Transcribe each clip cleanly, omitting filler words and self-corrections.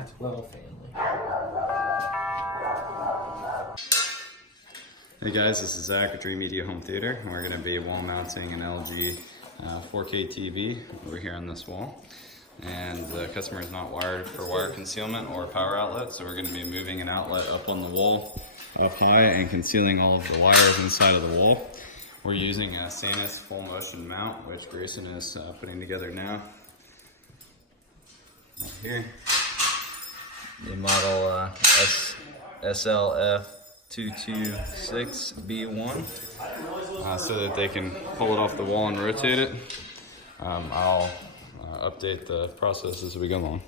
cat little family. Hey guys, this is Zach at Dreamedia Home Theater, and we're going to be wall mounting an LG 4K TV over here on this wall. And the customer is not wired for wire concealment or power outlet, so we're going to be moving an outlet up on the wall up high and concealing all of the wires inside of the wall. We're using a Sanus full motion mount, which Grayson is putting together now. Right here. The model SLF226-B1. So that they can pull it off the wall and rotate it. I'll update the process as we go along.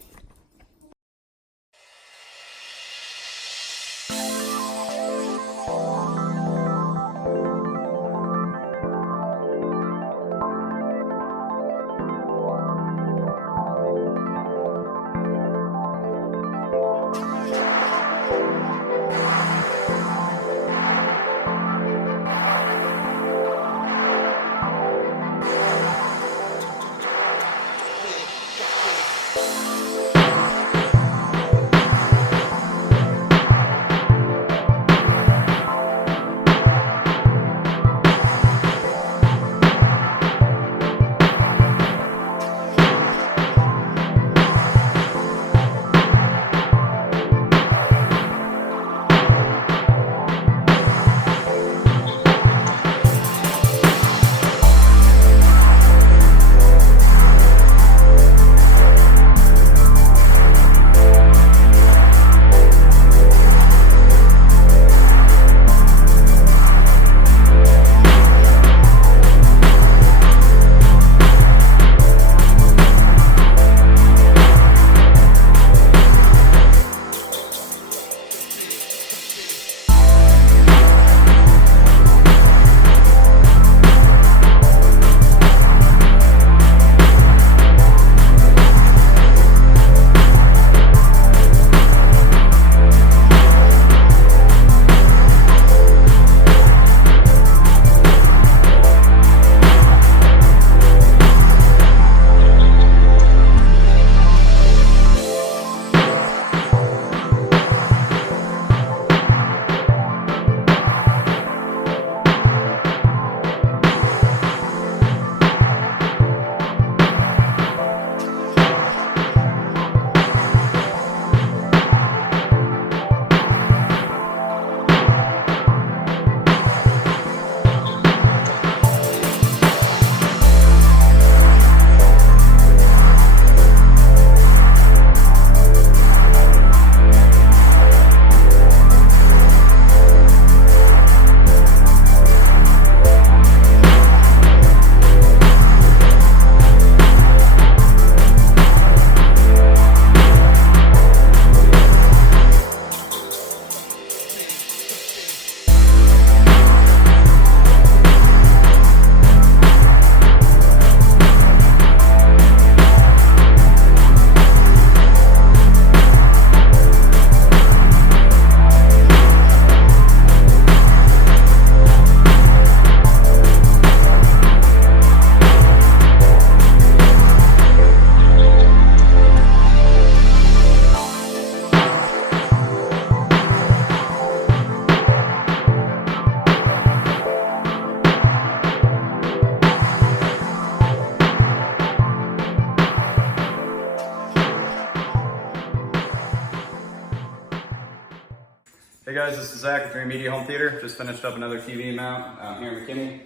Hey guys, this is Zach at Dreamedia Home Theater. Just finished up another TV mount here in McKinney.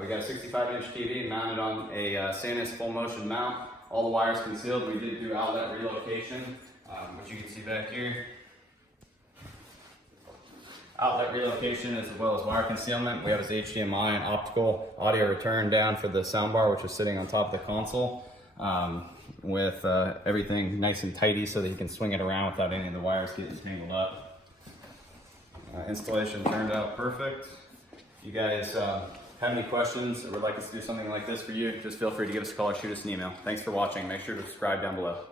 We got a 65-inch TV mounted on a Sanus full motion mount. All the wires concealed. We did do outlet relocation, which you can see back here. Outlet relocation as well as wire concealment. We have his HDMI and optical audio return down for the soundbar, which is sitting on top of the console, with everything nice and tidy so that he can swing it around without any of the wires getting tangled up. Installation turned out perfect. If you guys have any questions or would like us to do something like this for you, just feel free to give us a call or shoot us an email. Thanks for watching. Make sure to subscribe down below.